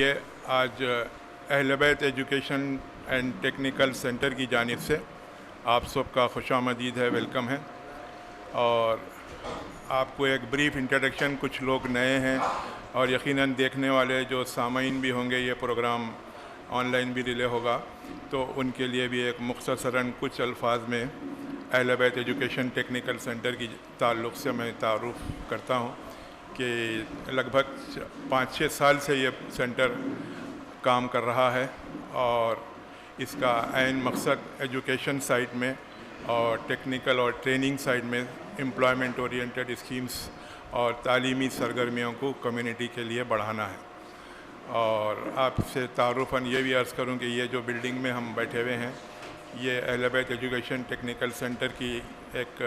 आइए आज अहल बैत एजुकेशन एंड टेक्निकल सेंटर की जानिब से आप सबका खुशामदीद है, वेलकम है। और आपको एक ब्रीफ इंट्रोडक्शन, कुछ लोग नए हैं और यकीनन देखने वाले जो सामीन भी होंगे, ये प्रोग्राम ऑनलाइन भी रिले होगा, तो उनके लिए भी एक मुख्तसरन कुछ अल्फाज में अहल बैत एजुकेशन टेक्निकल सेंटर की ताल्लुक़ से मैं तारुफ़ करता हूँ कि लगभग 5-6 साल से ये सेंटर काम कर रहा है और इसका ऐन मकसद एजुकेशन साइड में और टेक्निकल और ट्रेनिंग साइड में एम्प्लॉयमेंट ओरिएंटेड स्कीम्स और तालीमी सरगर्मियों को कम्युनिटी के लिए बढ़ाना है। और आपसे तारुफ़न ये भी अर्ज़ करूँ कि ये जो बिल्डिंग में हम बैठे हुए हैं, ये अहल बैत एजुकेशन टेक्निकल सेंटर की एक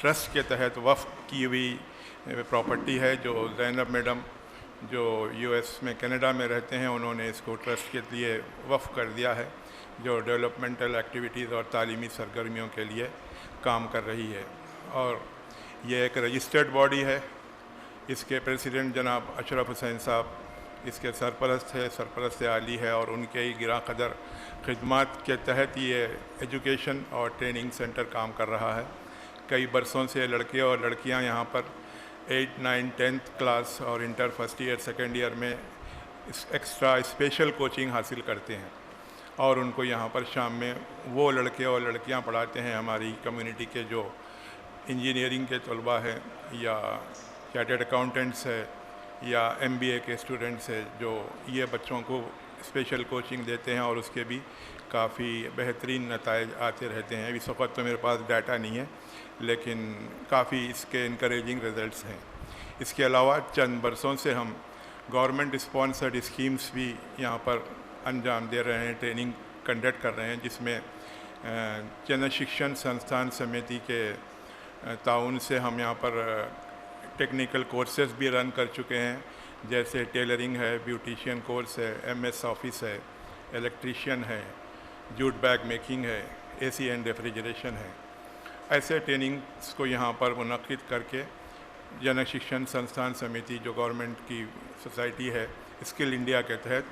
ट्रस्ट के तहत वफ़ की हुई प्रॉपर्टी है, जो ज़ैनब मैडम जो यूएस में कनाडा में रहते हैं, उन्होंने इसको ट्रस्ट के लिए वफ़ कर दिया है, जो डेवलपमेंटल एक्टिविटीज़ और तालीमी सरगर्मियों के लिए काम कर रही है। और ये एक रजिस्टर्ड बॉडी है। इसके प्रेसिडेंट जनाब अशरफ हुसैन साहब इसके सरपरस्त आली है और उनके ही गिरा कदर खिदमात के तहत ये एजुकेशन और ट्रेनिंग सेंटर काम कर रहा है। कई बरसों से लड़के और लड़कियां यहाँ पर 8, 9, 10th क्लास और inter first year second year में एक्स्ट्रा स्पेशल कोचिंग हासिल करते हैं और उनको यहाँ पर शाम में वो लड़के और लड़कियाँ पढ़ाते हैं हमारी कम्युनिटी के जो इंजीनियरिंग के तलबा हैं या चार्टर्ड अकाउंटेंट्स है या MBA के स्टूडेंट्स है, जो ये बच्चों को स्पेशल कोचिंग देते हैं और उसके भी काफ़ी बेहतरीन नताइज आते रहते हैं। इस वक्त तो मेरे पास डाटा नहीं है, लेकिन काफ़ी इसके इनकरेजिंग रिज़ल्ट्स हैं। इसके अलावा चंद बरसों से हम गवर्नमेंट स्पॉन्सर्ड स्कीम्स भी यहाँ पर अंजाम दे रहे हैं, ट्रेनिंग कंडक्ट कर रहे हैं, जिसमें जन शिक्षण संस्थान समिति के ताउन से हम यहाँ पर टेक्निकल कोर्सेज भी रन कर चुके हैं, जैसे टेलरिंग है, ब्यूटिशियन कोर्स है, MS ऑफिस है, इलेक्ट्रीशियन है, जूट बैग मेकिंग है, AC एंड रेफ्रिजरेशन है। ऐसे ट्रेनिंग्स को यहाँ पर मुनक़िद करके जन शिक्षण संस्थान समिति जो गवर्नमेंट की सोसाइटी है स्किल इंडिया के तहत,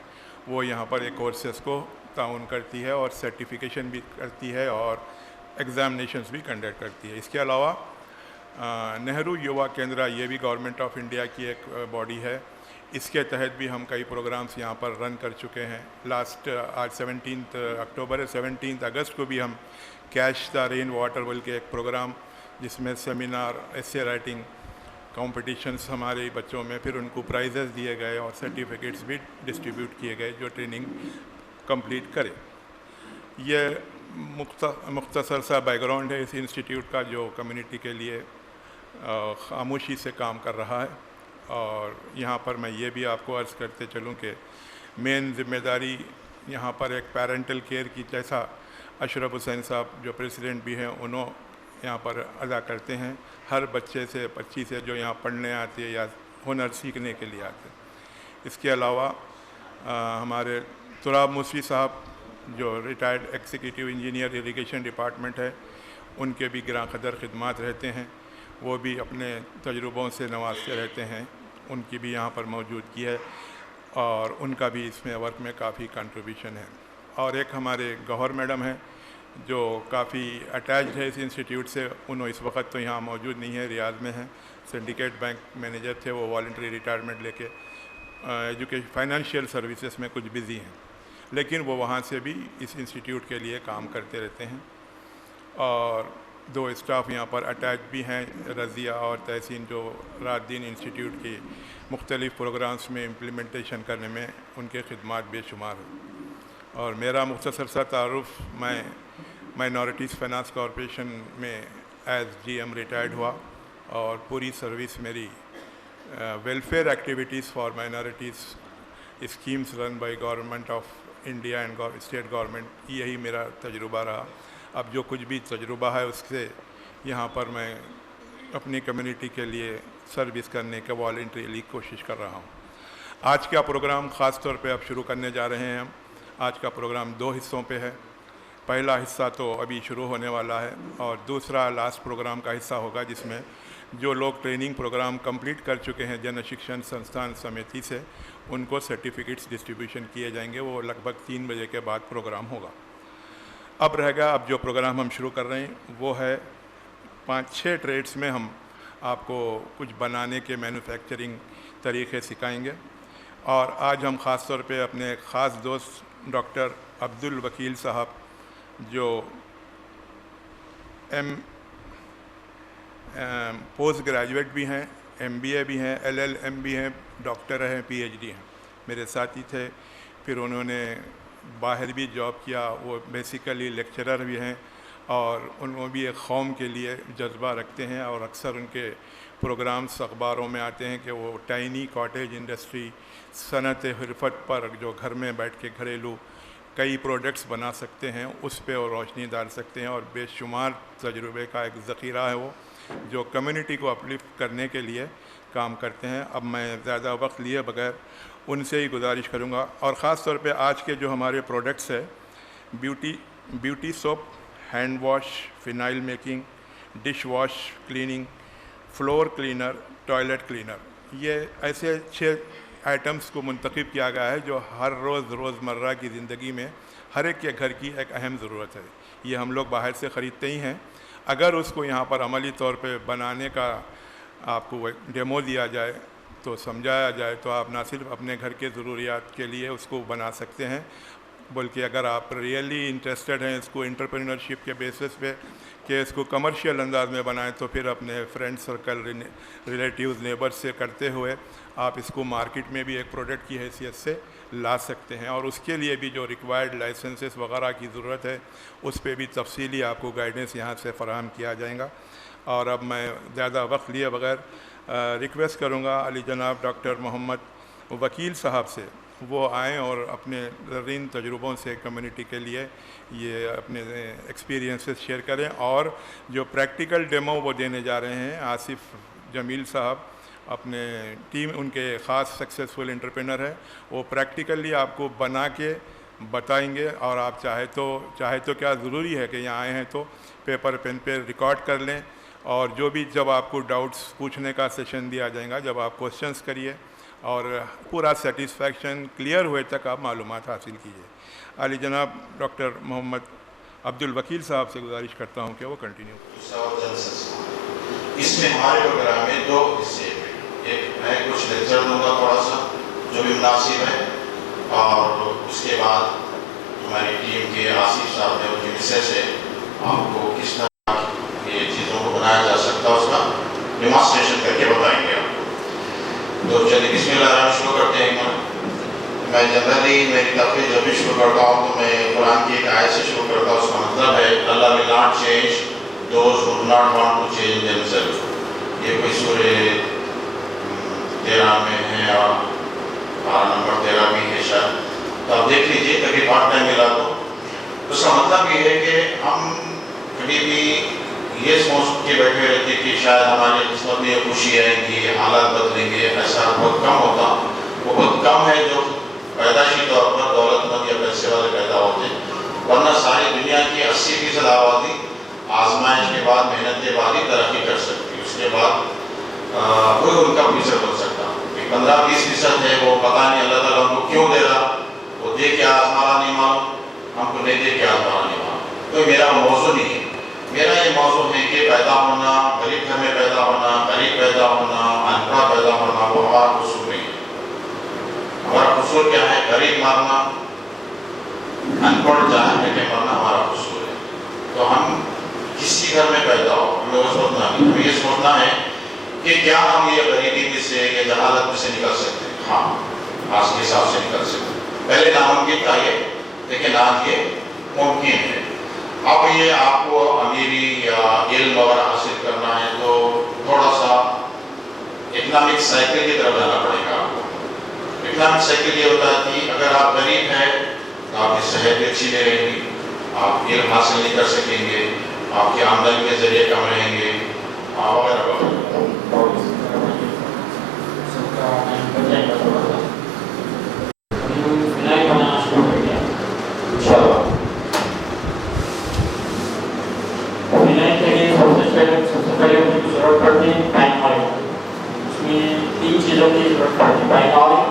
वो यहाँ पर एक कोर्सेज़ को ताउन करती है और सर्टिफिकेशन भी करती है और एग्ज़ामिनेशंस भी कंडक्ट करती है। इसके अलावा नेहरू युवा केंद्र, ये भी गवर्नमेंट ऑफ इंडिया की एक बॉडी है। इसके तहत भी हम कई प्रोग्राम्स यहाँ पर रन कर चुके हैं। आज 17 अक्टूबर है, 17 अगस्त को भी हम कैच द रेन वाटर बोल के एक प्रोग्राम, जिसमें सेमिनार, एसे राइटिंग कॉम्पिटिशन्स हमारे बच्चों में, फिर उनको प्राइजेस दिए गए और सर्टिफिकेट्स भी डिस्ट्रीब्यूट किए गए जो ट्रेनिंग कंप्लीट करे। ये मुख्तसर सा बैकग्राउंड है इस इंस्टीट्यूट का, जो कम्युनिटी के लिए खामोशी से काम कर रहा है। और यहाँ पर मैं ये भी आपको अर्ज़ करते चलूँ कि मेन ज़िम्मेदारी यहाँ पर एक पेरेंटल केयर की, जैसा अशरफ हुसैन साहब जो प्रेसिडेंट भी हैं, उन्होंने यहाँ पर अदा करते हैं। हर बच्चे से, बच्ची से जो यहाँ पढ़ने आते हैं या हुनर सीखने के लिए आते हैं। इसके अलावा हमारे तुराब मुसवी साहब जो retired executive engineer irrigation department है, उनके भी गिरा कदर खिदमात रहते हैं, वो भी अपने तजुर्बों से नवाजते रहते हैं। उनकी भी यहाँ पर मौजूदगी है और उनका भी इसमें वर्क में काफ़ी कंट्रीब्यूशन है। और एक हमारे गौहर मैडम हैं जो काफ़ी अटैच्ड है इस इंस्टीट्यूट से। उन्होंने इस वक्त तो यहाँ मौजूद नहीं है, रियाद में हैं, सिंडिकेट बैंक मैनेजर थे, वो वॉलंटरी रिटायरमेंट लेके एजुकेशन फाइनेंशियल सर्विसेज में कुछ बिज़ी हैं, लेकिन वो वहाँ से भी इस इंस्टीट्यूट के लिए काम करते रहते हैं। और 2 स्टाफ यहाँ पर अटैच भी हैं, रज़िया और तहसीन, जो रात दिन इंस्टीट्यूट की मुख्तलिफ़ प्रोग्राम्स में इम्प्लीमेंटेशन करने में उनके खिदमात बेशुमार हैं। और मेरा मुख्तसर सा तारुफ़, मैं माइनॉरिटीज़ फाइनेंस कॉरपोरेशन में एज़ GM रिटायर्ड हुआ और पूरी सर्विस मेरी welfare activities for minorities schemes run by government of India and state government, यही मेरा तजुर्बा रहा। अब जो कुछ भी तजुर्बा है उससे यहाँ पर मैं अपनी कम्युनिटी के लिए सर्विस करने के वॉलंटरीली कोशिश कर रहा हूँ। आज का प्रोग्राम ख़ास तौर पे अब शुरू करने जा रहे हैं हम। आज का प्रोग्राम 2 हिस्सों पे है। पहला हिस्सा तो अभी शुरू होने वाला है और दूसरा लास्ट प्रोग्राम का हिस्सा होगा, जिसमें जो लोग ट्रेनिंग प्रोग्राम कंप्लीट कर चुके हैं जन शिक्षण संस्थान समिति से, उनको सर्टिफिकेट्स डिस्ट्रीब्यूशन किए जाएंगे। वो लगभग 3 बजे के बाद प्रोग्राम होगा। अब रहेगा, अब जो प्रोग्राम हम शुरू कर रहे हैं वो है 5-6 ट्रेड्स में हम आपको कुछ बनाने के मैन्युफैक्चरिंग तरीक़े सिखाएंगे। और आज हम ख़ास तौर पे अपने ख़ास दोस्त डॉक्टर अब्दुल वकील साहब, जो पोस्ट ग्रेजुएट भी हैं, MBA भी हैं, LLM भी हैं, डॉक्टर हैं, PhD हैं, मेरे साथी थे। फिर उन्होंने बाहर भी जॉब किया। वो बेसिकली लेक्चरर भी हैं और उनको भी एक कौम के लिए जज्बा रखते हैं। और अक्सर उनके प्रोग्राम्स अखबारों में आते हैं कि वो टाइनी कॉटेज इंडस्ट्री, सनत हिरफत पर जो घर में बैठ के घरेलू कई प्रोडक्ट्स बना सकते हैं, उस पर वो रोशनी डाल सकते हैं। और बेशुमार तजुर्बे का एक ज़ख़ीरा है वो, जो कम्युनिटी को अपलिफ्ट करने के लिए काम करते हैं। अब मैं ज़्यादा वक्त लिए बगैर उनसे ही गुजारिश करूँगा। और ख़ास तौर पे आज के जो हमारे प्रोडक्ट्स है, beauty soap, hand wash, phenyl making, dish wash cleaning, floor cleaner, toilet cleaner, ये ऐसे 6 आइटम्स को मुंतखब किया गया है जो हर रोज़मर्रा की ज़िंदगी में हर एक के घर की एक अहम ज़रूरत है। ये हम लोग बाहर से ख़रीदते ही हैं। अगर उसको यहाँ पर अमली तौर पे बनाने का आपको डेमो दिया जाए, तो समझाया जाए, तो आप ना सिर्फ अपने घर के ज़रूरियात के लिए उसको बना सकते हैं, बल्कि अगर आप रियली इंटरेस्टेड हैं इसको एंटरप्रेन्योरशिप के बेसिस पे कि इसको कमर्शियल अंदाज में बनाएं, तो फिर अपने फ्रेंड सर्कल, रिलेटिव्स, नेबर्स से करते हुए आप इसको मार्केट में भी एक प्रोडक्ट की हैसियत से ला सकते हैं। और उसके लिए भी जो रिक्वायर्ड लाइसेंसेस वगैरह की ज़रूरत है, उस पर भी तफसीली आपको गाइडेंस यहाँ से फ़राहम किया जाएगा। और अब मैं ज़्यादा वक्त लिए बगैर रिक्वेस्ट करूँगा अली जनाब डॉक्टर मोहम्मद वकील साहब से, वो आएँ और अपने ज़रीन तजुर्बों से कम्युनिटी के लिए ये अपने एक्सपीरियंसेस शेयर करें। और जो प्रैक्टिकल डेमो वो देने जा रहे हैं, आसिफ जमील साहब अपने टीम, उनके ख़ास सक्सेसफुल एंटरप्रेनर है, वो प्रैक्टिकली आपको बना के बताएंगे। और आप चाहे तो क्या ज़रूरी है कि यहाँ आए हैं तो पेपर पेन पे रिकॉर्ड कर लें, और जो भी जब आपको डाउट्स पूछने का सेशन दिया जाएगा, जब आप क्वेश्चंस करिए और पूरा सेटिस्फैक्शन क्लियर हुए तक आप मालूमात हासिल कीजिए। अली जनाब डॉक्टर मोहम्मद अब्दुल वकील साहब से गुजारिश करता हूँ कि वो कंटिन्यू। इसमें हमारे प्रोग्राम में 2 हिस्से हैं। एक मैं कुछ लेक्चर दूंगा थोड़ा सा जो भी मुनासिब है, और उसके बाद हमारी टीम के आसिफ साहब ने उनकी मिसेज से आपको किस तरह ये चीज़ों को बनाया जा सकता है उसका डेमोंस्ट्रेशन करके बताएंगे आपको। तो चलिए बिस्मिल्लाह शुरू करते हैं। मैं जनरली मेरी तकरीर जब भी शुरू करता हूँ तो मैं कुरान की एक आयत से शुरू करता हूँ। उसका मतलब है Allah will not change those who do not want to change themselves. ये कोई सूरह 13 में है और पारा नंबर 13 भी है शायद, तो आप देख लीजिए कभी पार्ट टाइम मिला तो। उसका मतलब ये है कि हम कभी भी ये सोच के बैठे रहते कि शायद हमारे किस्मत में खुशी आएगी, हालात बदलेंगे, ऐसा बहुत कम होता। वो बहुत कम है जो पैदाशी तौर पर दौलतमंद या पैसे वाले पैदा होते, वरना सारी दुनिया की 80% आबादी आजमाइश के बाद, मेहनत के बाद ही तरक्की कर सकती है। उसके बाद कोई उनका फ्यूचर बन सकता। 15-20% है वो पता नहीं अल्लाह ताला उनको क्यों दे रहा, वो दे क्या हमारा नहीं मालूम, हमको नहीं दे क्या हमारा नहीं मालूम। तो मेरा मौजू नहीं है। मेरा ये मौजू है कि पैदा होना, गरीब घर में पैदा होना, गरीब पैदा होना, अनपढ़ पैदा होना, वो हमारा कसूर नहीं है। हमारा कसूर क्या है? गरीब मरना, अनपढ़ जाने के मरना हमारा कसूर है। तो हम किसी घर में पैदा हो, हमें वो सोचना नहीं। हमें ये सोचना है कि क्या हम ये गरीबी में से या जहालत में से निकल सकते हैं। हाँ, आज के हिसाब से निकल सकते हैं। पहले नामुमकिन था ये, लेकिन आज ये मुमकिन है। अब ये आपको अमीरी या इल्म वगैरह हासिल करना है तो थोड़ा सा इकनॉमिक साइकिल की तरफ जाना पड़ेगा आपको। इकनॉमिक साइकिल ये होता है कि अगर आप गरीब हैं तो आपकी सेहत भी अच्छी नहीं रहेगी, आप इल्म हासिल नहीं कर सकेंगे, आपकी आमदनी के जरिए कम रहेंगे वगैरह। सबसे पहले मुझे जरूरत पड़ती है पैन ऑयल। उसमें 3 चीज़ों की जरूरत पड़ती है, पैन ऑयल,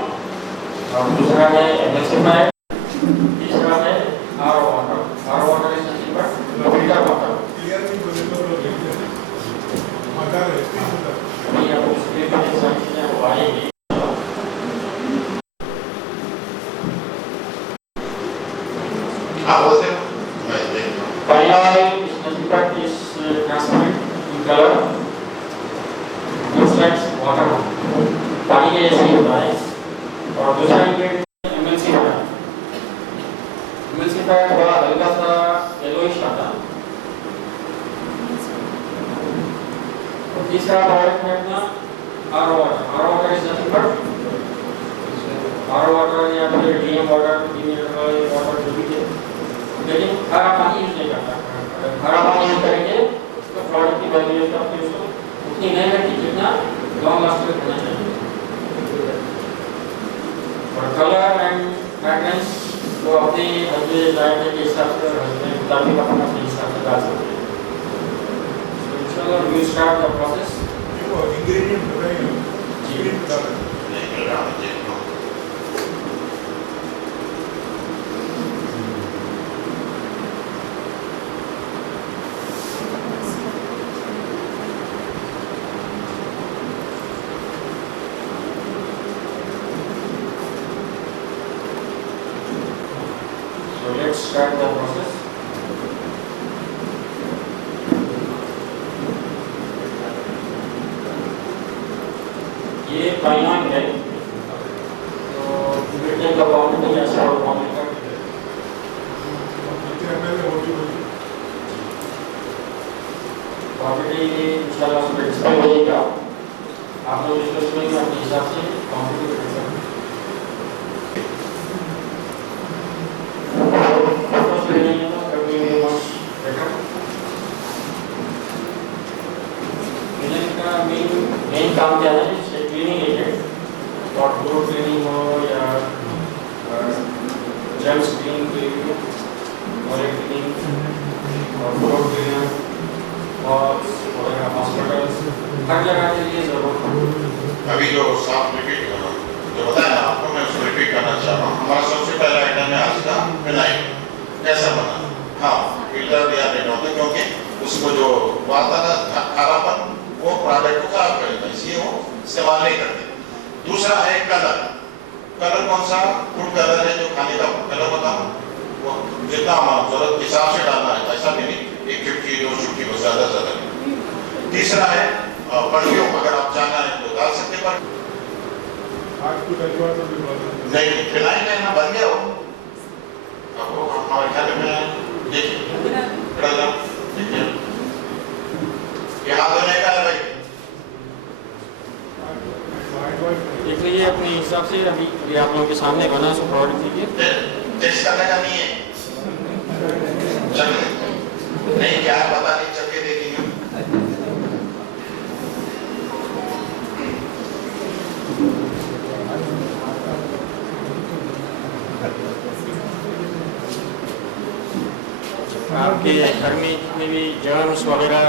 हाँ बोलते हैं, मैं देख रहा हूँ। Vanilla oil is nothing but is transparent in color, looks like water, पानी के जैसे ही होता है। और दूसरा इंग्रेडिएंट एमल्सिफायर। एमल्सिफायर थोड़ा हल्का सा येलोइश आता है। और तीसरा प्रोडक्ट है अपना R water. R water is nothing but R water या फिर डीएम वाटर, मिनरल वाटर जो भी है, लेकिन खारा पानी यूज नहीं करता। खारा पानी यूज करेंगे तो प्रोडक्ट की वैल्यू का फिर उसको उतनी नहीं रहती जितना लॉन्ग लास्टिंग होना चाहिए। और कलर एंड फ्रेगरेंस तो अपने बंदे जायके के हिसाब से अपने मुताबिक अपना अपने हिसाब से डाल सकते हैं। So चलो we start the process. Ingredient बताइए जी। नहीं मिल रहा मुझे। So let's start the process. ये पाइलान है, तो ब्रिटेन का गवर्नमेंट ऐसा और गवर्नमेंट का क्वांटिटी इंशाल्लाह उसमें डिस्प्ले हो जाएगा। आप लोग इसको सुनेंगे अपने हिसाब से क्वांटिटी कर सकते हैं। मेन काम क्या है? क्लीनिंग एजेंट, और फ्लोर क्लीनिंग हो या जेम्स क्लीनिंग के लिए टॉयलेट क्लीनिंग और फ्लोर क्लीनिंग और हॉस्पिटल्स हर जगह के लिए जरूरत है। अभी जो साफ रिपीट जो बताया आपको, मैं उसको रिपीट करना चाह रहा हूँ। हमारा सबसे पहला आइटम है आज का फिनाइल। कैसा बना? हाँ, फिल्टर दिया नहीं होता क्योंकि उसको जो आता ना खारापन वो प्रोडक्ट को खराब करेगा, इसलिए वो इस्तेमाल नहीं करते। दूसरा है कलर। कलर कौन सा? फूड कलर है, जो खाने का कलर होता है वो जितना हमारा जरूरत के हिसाब से डालना है, ऐसा भी नहीं 1 चुटकी 2 चुटकी को ज्यादा नहीं। तीसरा है परफ्यूम, अगर आप चाहना है तो डाल सकते हैं। नहीं, फिनाइल है ना, बन गया हो। अब वो हमारे घर में देखिए ये हाथ धोने का है भाई। देख लीजिए अपने हिसाब से। अभी आप लोगों के सामने बना सो प्रोडक्ट लीजिए। टेस्ट करने का नहीं है, चल नहीं क्या है पता नहीं, चल के देखेंगे। आपके घर में जितने भी जर्म्स वगैरह,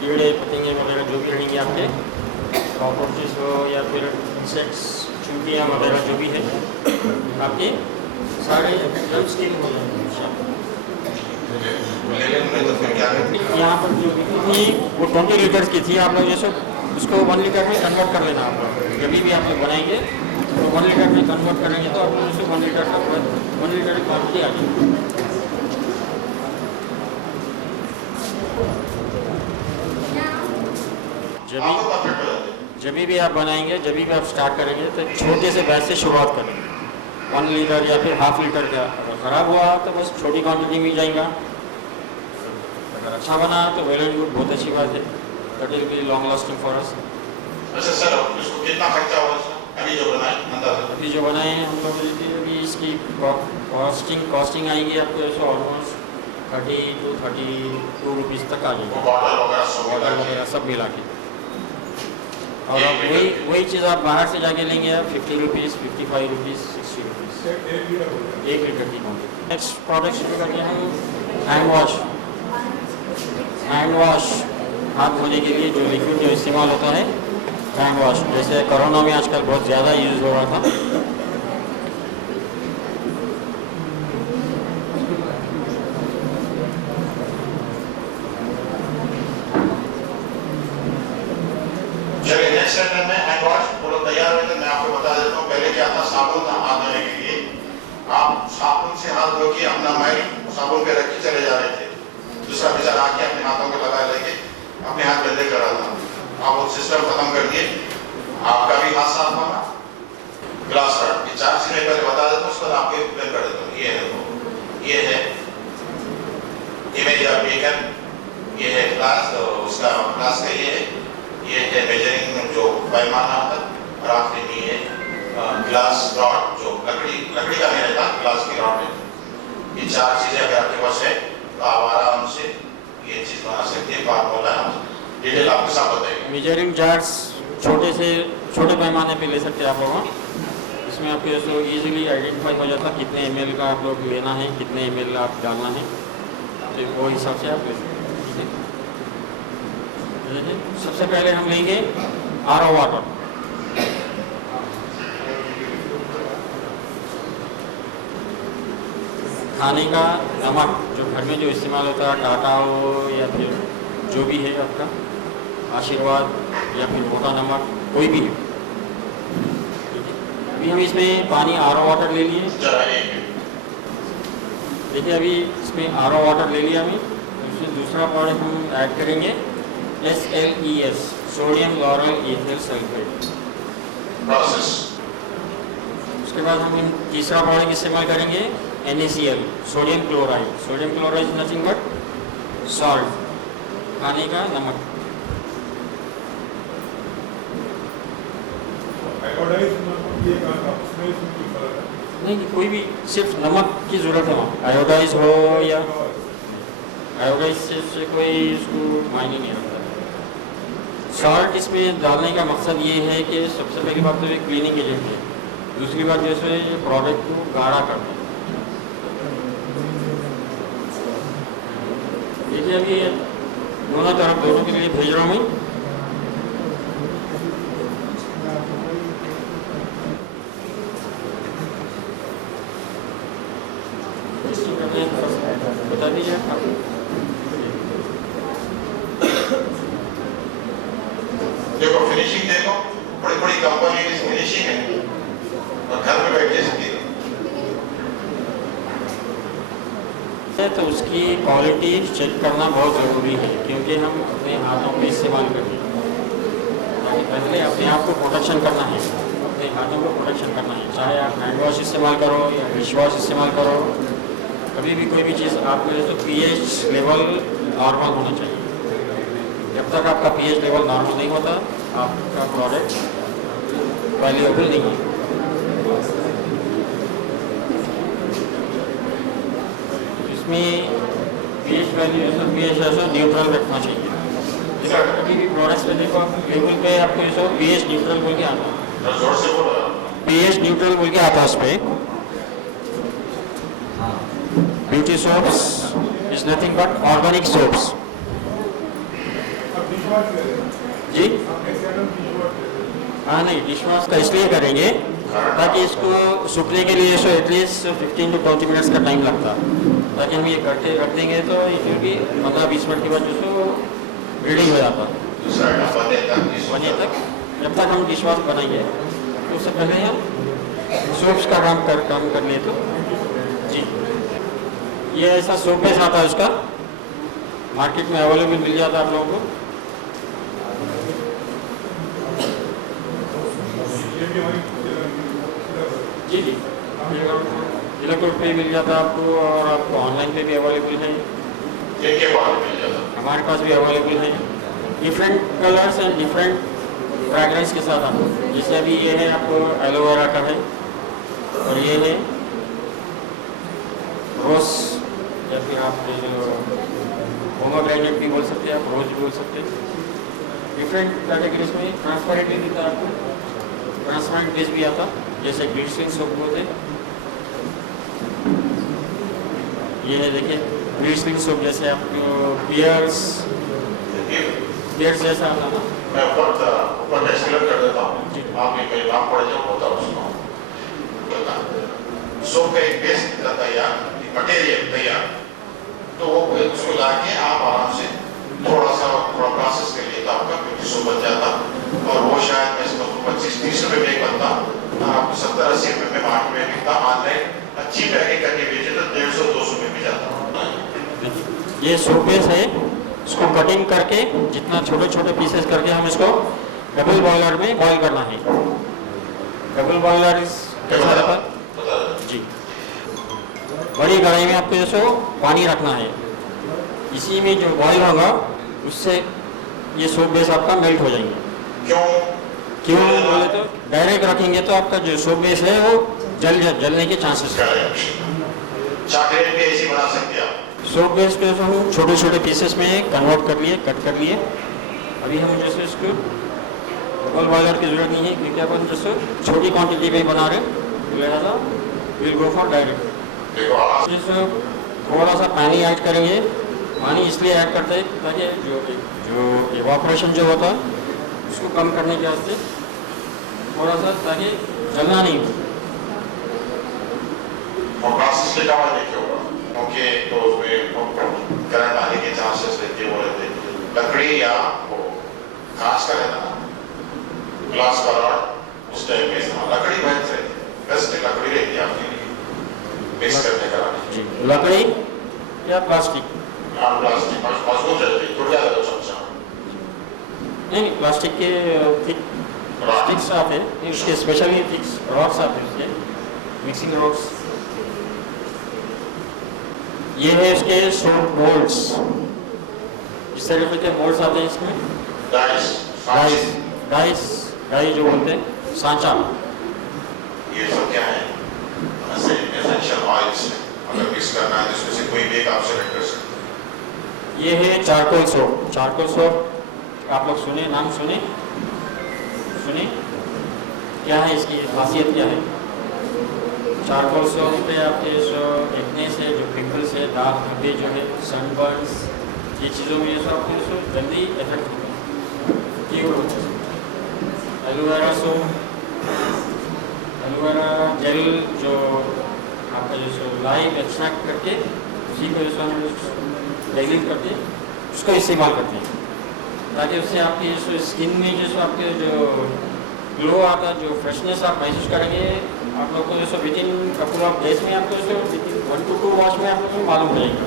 कीड़े पतंगे वगैरह जो भी रहेंगे, आपके कॉकरोचेस हो या फिर इंसेक्ट्स, चूतियाँ वगैरह जो भी है, आपके सारे जर्म्स किल हो जाएंगे। यहाँ पर जो बिक्री थी वो 20 लीटर्स की थी। आप लोग जैसे उसको 1 लीटर में कन्वर्ट कर लेना। आप लोग जब भी आप लोग बनाएंगे तो 1 लीटर में कन्वर्ट करेंगे तो आप लोग जैसे 1 लीटर का 1 लीटर की क्वान्टिटी आ जाएगी। जब भी आप बनाएंगे, जब भी आप स्टार्ट करेंगे तो छोटे से बैच से शुरुआत करेंगे। 1 लीटर या फिर हाफ लीटर का। अगर ख़राब हुआ तो बस छोटी क्वांटिटी में जाएगा। अगर अच्छा बना तो वेल एंड गुड, बहुत अच्छी बात है। That will be long lasting for us. अच्छा सर, इसको कितना खर्चा हुआ अभी जो बनाए? अंदाजा अभी जो बनाए हैं हम लोग, अभी इसकी कॉस्टिंग आएगी आपको ऐसे ऑलमोस्ट 30 to 32 रुपीज़ तक आ जाएगा। बॉटल वगैरह सब मिला के। और अब वही चीज़ आप बाहर से जाके लेंगे आप 50 रुपीज़, 55 रुपीज़, 60 रुपीज़ 1 लीटर की क्वान्टिटी। नेक्स्ट प्रोडक्ट शुरू करते हैं हम हैंड वॉश। हाथ धोने के लिए जो लिक्विड जो इस्तेमाल होता है, हैंड वॉश। जैसे कोरोना में आजकल बहुत ज़्यादा यूज़ हो रहा था। चलिए नेक्स्ट सेक्शन में हैंड वॉश। वो लोग तैयार हुए थे, मैं आपको बता देता हूँ। पहले क्या था, साबुन था हाथ धोने के लिए। आप साबुन से हाथ धो के अपना मैल साबुन पे रख के चले जा रहे थे, दूसरा बेचारा आके अपने हाथों को लगा लेके अपने हाथ गंदे कर रहा था। आप वो सिस्टम खत्म कर दिए, आपका भी हाथ साफ होना। ग्लास कार्ड ये 4 चीजें पहले बता देता हूँ, उसके बाद आपको एक्सप्लेन कर देता हूँ। ये है वो, ये है इमेज ऑफ बीकन, ये है ग्लास, तो उसका ग्लास का ये है मेजरिंग जो पैमाना होता है, और आखिरी में ये ग्लास रॉड जो लकड़ी का नहीं रहता, ग्लास की रॉड है। ये 4 चीजें अगर आपके पास है तो आप आराम से ये चीज बना सकते हैं। फार्मूला डिटेल आपके साथ बताइए। मेजरिंग जार्स छोटे पैमाने पे ले सकते हैं आप लोग। इसमें आपको जो इजीली आइडेंटिफाई हो जाता है कितने ml का आप लोग लेना है, कितने ml आप डालना है, तो वो हिसाब से आप ले सकते हैं। सबसे पहले हम लेंगे RO वाटर। खाने का नमक जो घर में जो इस्तेमाल होता है, टाटा हो या फिर जो भी है आपका, आशीर्वाद या फिर मोटा नमक, कोई भी है। अभी हम इसमें पानी RO वाटर ले लिए। देखिए अभी इसमें RO वाटर ले लिया हमें। दूसरा प्रोडक्ट हम ऐड करेंगे SLES, sodium lauryl ethyl sulphate process. उसके बाद हम तीसरा प्रोडक्ट इस्तेमाल करेंगे NaCl, sodium chloride. Sodium chloride is nothing but salt, खाने का नमक। नहीं, कोई भी सिर्फ नमक की ज़रूरत है वहाँ। आयोडाइज हो या आयोडाइज से कोई इसको मायने नहीं रखता। सॉल्ट इसमें डालने का मकसद ये है कि सबसे पहली बात तो ये क्लीनिंग एजेंट है, दूसरी बात जैसे ये प्रोडक्ट को गाढ़ा करता है। देखिए अभी दोनों तरफ दोनों के लिए भेज रहा हूँ मैं। बता दीजिए आप। देखो फिनिशिंग देखो, बड़ी बड़ी कंपनी की फिनिशिंग है और घर में बैठ के सकती है तो उसकी क्वालिटी चेक करना बहुत ज़रूरी है, क्योंकि हम अपने हाथों में इस्तेमाल करें। ताकि पहले अपने आप को प्रोटेक्शन करना है, अपने हाथों को प्रोटेक्शन करना है। चाहे आप हैंड वॉश इस्तेमाल करो या डिश वॉश इस्तेमाल करो, कभी भी कोई भी चीज़ आप में तो pH लेवल नॉर्मल होना चाहिए। जब तक आपका pH लेवल नॉर्मल नहीं होता, आपका प्रोडक्ट वैल्यूएबल नहीं है। इसमें pH वैल्यू ऐसा न्यूट्रल रखना चाहिए। कभी भी प्रोडक्ट्स में देखो आप लेबल पे आपको ऐसा pH न्यूट्रल बोल के आता है, pH न्यूट्रल बोल के आता है उस पर। Beauty soaps is nothing but organic soaps. जी हाँ, नहीं डिश वॉश का इसलिए करेंगे ताकि इसको सूखने के लिए एटलीस्ट 15 to 20 मिनट्स का टाइम लगता है। ताकि हम ये करके रख देंगे तो ये भी 15-20 मिनट के बाद जो ब्रीडिंग हो जाता बने तक। जब तक हम डिश वॉश बनाएंगे तो उससे पहले हम सोप्स का काम कर ले तो जी। ये ऐसा सोप बेस आता है, उसका मार्केट में अवेलेबल मिल जाता है आप लोगों को। जी जी, जिलाकोट पे मिल जाता है आपको, और आपको ऑनलाइन पे भी अवेलेबल है। हमारे पास भी अवेलेबल है different colours and different fragrance के साथ आपको। जैसे अभी ये है आपको एलोवेरा का है, और ये है रोज या फिर आप पोमोग्रेनेट भी बोल सकते हैं, आप रोज भी बोल सकते हैं। डिफरेंट कैटेगरीज में ट्रांसपेरेंट भी दिखता है आपको, ट्रांसपेरेंट बेस भी आता, जैसे ग्लिसरीन सोप बोलते हैं। ये है देखिए ग्लिसरीन सोप, जैसे आपको पियर्स जैसा आता ना। मैं ऊपर डेस्क्रिप्ट कर देता हूँ, आप ये कहीं नाम पड़ जाओ होता उसको। सोप का एक बेस तैयार, मटेरियल तैयार, तो वो उसको लाके आप आराम से थोड़ा प्रोसेस कर लेता आपका, क्योंकि सोप बन जाता। और वो शायद मैं इसको 25-30 रुपए में बनता, आपको 70-80 रुपए में मार्केट में बिकता। ऑनलाइन अच्छी पैकिंग करके बेचे तो 150-200 में भी जाता। ये सोप बेस है, इसको कटिंग करके जितना छोटे छोटे पीसेस करके हम इसको डबल बॉयलर में बॉईल करना है। डबल बॉयलर कैसा रहता है जी, बड़ी कढ़ाई में आपको जैसे पानी रखना है, इसी में जो बॉईल होगा उससे ये सोप बेस आपका मेल्ट हो जाएंगे। क्यों बोले तो डायरेक्ट रखेंगे तो आपका जो सोप बेस है वो जलने के चांसेस है। चॉकलेट भी ऐसी बना सकते हैं आप। सोप बेस को हम छोटे छोटे पीसेस में कन्वर्ट कर लिए, कट कर लिए। अभी हम जैसे इसको डबल बॉयलर की जरूरत नहीं है क्योंकि अपन जैसे छोटी क्वांटिटी में बना रहे हैं, लिहाजा विल गो फॉर डायरेक्ट। जैसे थोड़ा सा पानी ऐड करेंगे, पानी इसलिए ऐड करते हैं ताकि जो इवापोरेशन जो होता है उसको कम करने के वास्ते थोड़ा सा, ताकि जलना नहीं हो। और प्रोसेस लिखा हुआ देखिए होगा क्योंकि तो उसमें करंट आने के चांसेस रहते वो रहते। लकड़ी या वो कांच का रहता ना, ग्लास का रॉड, उस टाइप में लकड़ी बेस्ट रहती, बेस्ट लकड़ी रहती है आपके लिए मिक्स करने का। लकड़ी या प्लास्टिक? प्लास्टिक मजबूत रहती है, टूट जाएगा तो चमचा। नहीं, प्लास्टिक के स्टिक्स आते हैं, उसके स्पेशली फिक्स रॉड्स आते हैं, उसके मिक्सिंग रॉड्स। ये है इसके सोप मोल्ड्स, इस तरीके के मोल्ड्स आते हैं इसमें। डाइस जो बोलते हैं, सांचा। ये सब क्या है? एसेंशियल ऑयल्स है, अगर मिक्स करना है इसमें से कोई भी एक आप सेलेक्ट कर सकते हैं। ये है चारकोल सोप। चारकोल सोप आप लोग सुने, नाम सुने क्या है इसकी खासियत क्या है? चारकोल सोप पे आपके जो एक्ने से, जो पिंपल्स है, दाग धब्बे जो है, सनबर्न्स, ये चीज़ों में ये सब आपको जल्दी इफेक्ट होता है। ये होता है एलोवेरा सोप, एलोवेरा जेल जो आपका जो लाइव एक्सट्रैक्ट करके उसी को जो डाइल्यूट करके उसको इस्तेमाल करते हैं ताकि उससे आपकी जो स्किन में जो आपके जो ग्लो आता है, जो फ्रेशनेस आप महसूस करेंगे। आप लोग को जो with in couple of days में आपको जो विद इन 1 to 2 वॉश में आप लोग को मालूम हो जाएगा,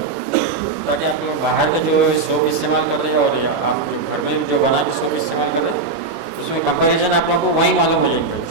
ताकि आप लोग बाहर का जो सोप इस्तेमाल कर रहे हैं और आप घर में जो बना के सोप इस्तेमाल कर रहे हैं उसमें कंपेरिजन आप लोग को वही मालूम हो जाएगा।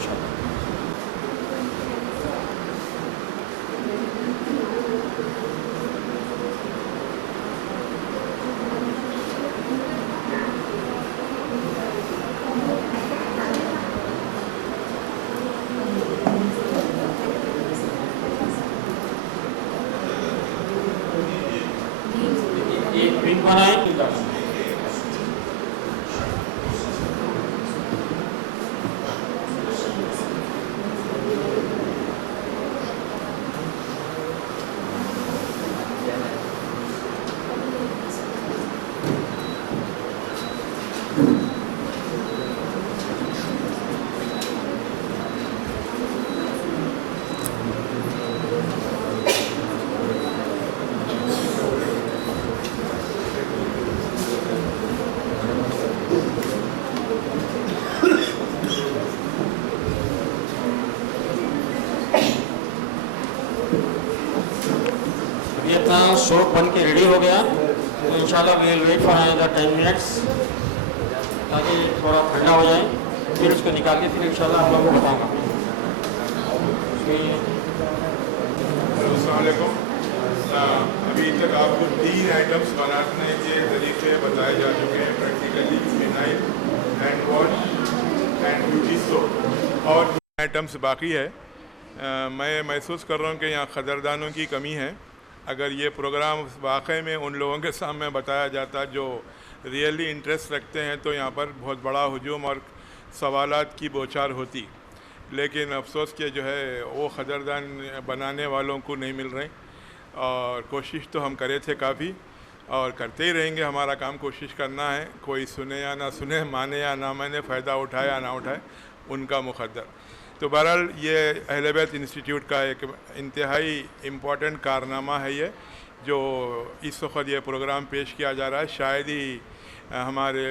सोप बन के रेडी हो गया तो इंशाल्लाह we will wait for another 10 minutes ताकि थोड़ा ठंडा हो जाए, फिर उसको निकाल के फिर इंशाल्लाह आप लोगों को बताऊंगा। अस्सलाम वालेकुम। अभी तक आपको 3 आइटम्स बनाने के तरीके बताए जा चुके हैं practically, phenyl, hand wash and beauty soap, और आइटम्स बाकी है। मैं महसूस कर रहा हूँ कि यहाँ क़दरदानों की कमी है। अगर ये प्रोग्राम वाकई में उन लोगों के सामने बताया जाता जो रियली इंटरेस्ट रखते हैं तो यहाँ पर बहुत बड़ा हुजूम और सवालात की बौछार होती, लेकिन अफसोस के जो है वो क़दरदान बनाने वालों को नहीं मिल रहे। और कोशिश तो हम करे थे काफ़ी और करते ही रहेंगे, हमारा काम कोशिश करना है। कोई सुने या ना सुने, माने या ना माने, फ़ायदा उठाए या ना उठाए, उनका मुक़द्दर। तो बहरहाल ये अहले बैत इंस्टीट्यूट का एक इंतहाई इम्पॉर्टेंट कारनामा है ये, जो इस वक्त ये प्रोग्राम पेश किया जा रहा है। शायद ही हमारे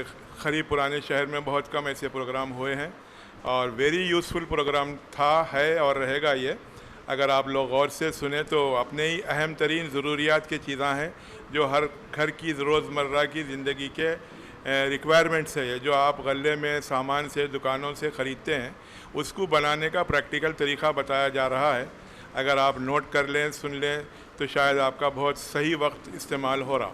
क़रीब पुराने शहर में बहुत कम ऐसे प्रोग्राम हुए हैं और वेरी यूज़फुल प्रोग्राम था, है और रहेगा ये। अगर आप लोग गौर से सुने तो अपने ही अहम तरीन ज़रूरियात की चीज़ें हैं जो हर घर की रोज़मर्रा की ज़िंदगी के रिक्वायरमेंट्स है, जो आप गले में सामान से दुकानों से ख़रीदते हैं, उसको बनाने का प्रैक्टिकल तरीक़ा बताया जा रहा है। अगर आप नोट कर लें, सुन लें, तो शायद आपका बहुत सही वक्त इस्तेमाल हो रहा,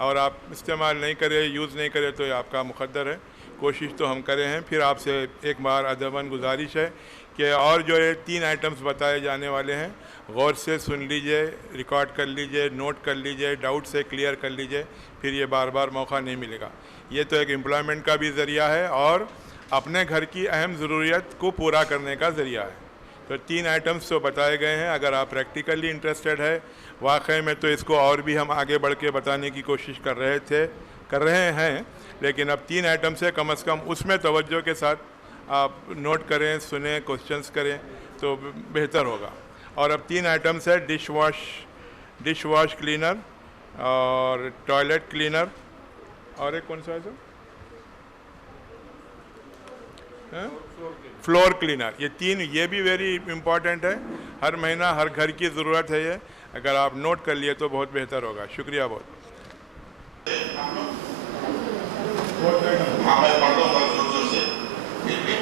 और आप इस्तेमाल नहीं करें, यूज़ नहीं करें, तो ये आपका मुक़द्दर है। कोशिश तो हम करे हैं। फिर आपसे एक बार अदबन गुजारिश है कि और जो ये 3 आइटम्स बताए जाने वाले हैं, गौर से सुन लीजिए, रिकॉर्ड कर लीजिए, नोट कर लीजिए, डाउट से क्लियर कर लीजिए, फिर ये बार बार मौका नहीं मिलेगा। ये तो एक एम्प्लॉयमेंट का भी ज़रिया है और अपने घर की अहम ज़रूरियत को पूरा करने का ज़रिया है। तो 3 आइटम्स तो बताए गए हैं। अगर आप प्रैक्टिकली इंटरेस्टेड है वाकई में, तो इसको और भी हम आगे बढ़ के बताने की कोशिश कर रहे हैं, लेकिन अब 3 आइटम्स है, कम से कम उसमें तवज्जो के साथ आप नोट करें, सुने, क्वेश्चंस करें तो बेहतर होगा। और अब 3 आइटम्स है, डिश वॉश क्लीनर और टॉयलेट क्लीनर, और एक कौन सा है सर? Floor cleaner. ये 3, ये भी वेरी इम्पॉर्टेंट है। हर महीना हर घर की ज़रूरत है ये। अगर आप नोट कर लिए तो बहुत बेहतर होगा। शुक्रिया बहुत। हाँ, मैं पढ़ दूँगा जोर जोर से। फिर भी